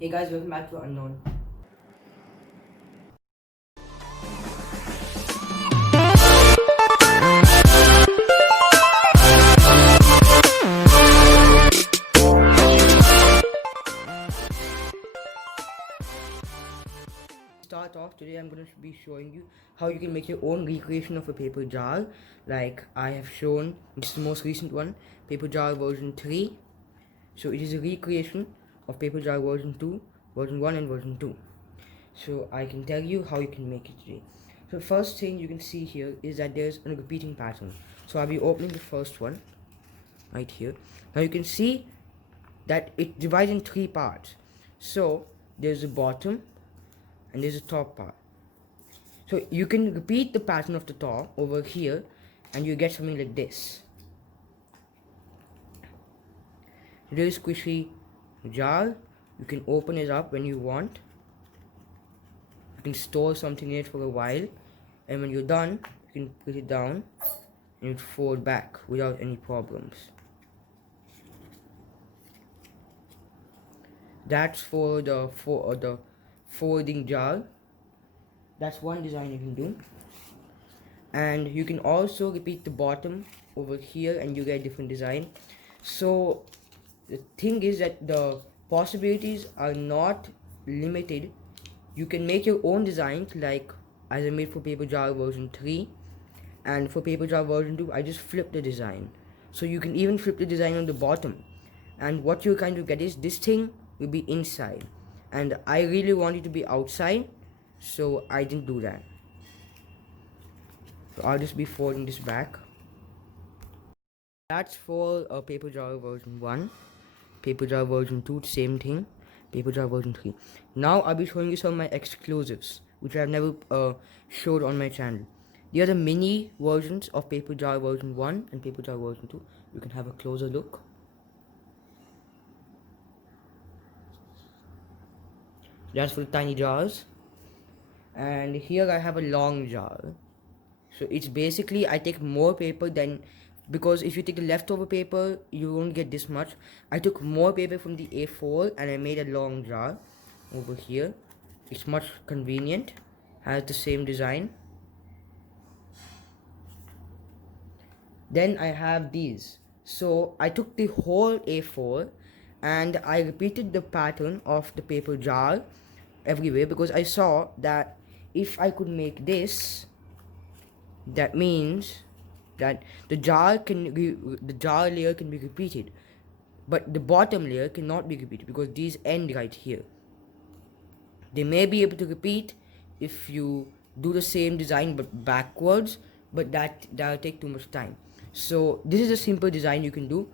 Hey guys, welcome back to Unknown. Start off today, I'm going to be showing you how you can make your own recreation of a paper jar. Like I have shown, this is the most recent one, paper jar version 3. So it is a recreation of paper jar version 2, version 1 and version 2. So I can tell you how you can make it today. So first thing you can see here is that there's a repeating pattern. So I'll be opening the first one right here. Now you can see that it divides in 3 parts. So there's the bottom and there's a top part. So you can repeat the pattern of the top over here and you get something like this. Really squishy jar. You can open it up when you want. You can store something in it for a while, and when you're done you can put it down and it fold back without any problems. That's for the folding jar. That's one design you can do. And you can also repeat the bottom over here and you get a different design. So the thing is that the possibilities are not limited. You can make your own designs, like as I made for paper jar version 3, and for paper jar version 2 I just flipped the design. So you can even flip the design on the bottom, and what you're kind of get is this thing will be inside, and I really want it to be outside, so I didn't do that. So I'll just be folding this back. That's for paper jar version 1. Paper jar version 2, same thing. Paper jar version 3. Now I'll be showing you some of my exclusives, which I've never showed on my channel. They are the mini versions of paper jar version 1 and paper jar version 2. You can have a closer look. That's for the tiny jars. And here I have a long jar. So it's basically I take more paper than, because if you take the leftover paper you won't get this much. I took more paper from the A4 and I made a long jar over here. It's much convenient, has the same design. Then I have these. So I took the whole A4 and I repeated the pattern of the paper jar everywhere, because I saw that if I could make this, that means that the jar layer can be repeated, but the bottom layer cannot be repeated because these end right here. They may be able to repeat if you do the same design but backwards, but that'll take too much time. So this is a simple design you can do.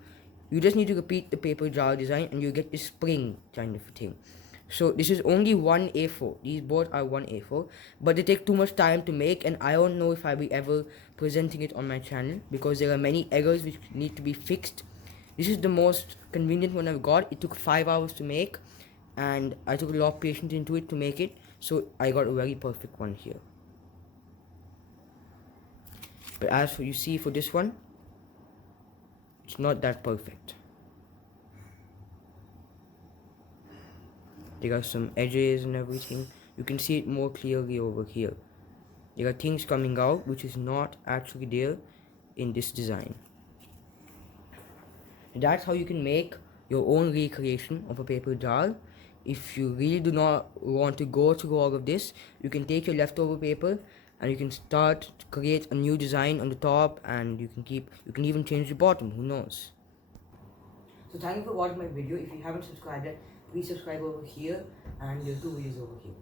You just need to repeat the paper jar design and you get this spring kind of thing. So this is only one A4. These both are one A4, but they take too much time to make, and I don't know if I'll be ever presenting it on my channel because there are many errors which need to be fixed. This is the most convenient one I've got. It took 5 hours to make, and I took a lot of patience into it to make it, so I got a very perfect one here. But as for you see for this one, it's not that perfect. There are some edges and everything. You can see it more clearly over here. There are things coming out which is not actually there in this design. That's how you can make your own recreation of a paper jar. If you really do not want to go through all of this, you can take your leftover paper and you can start to create a new design on the top, and you can even change the bottom, who knows. So thank you for watching my video. If you haven't subscribed yet, please subscribe over here, and there's 2 videos over here.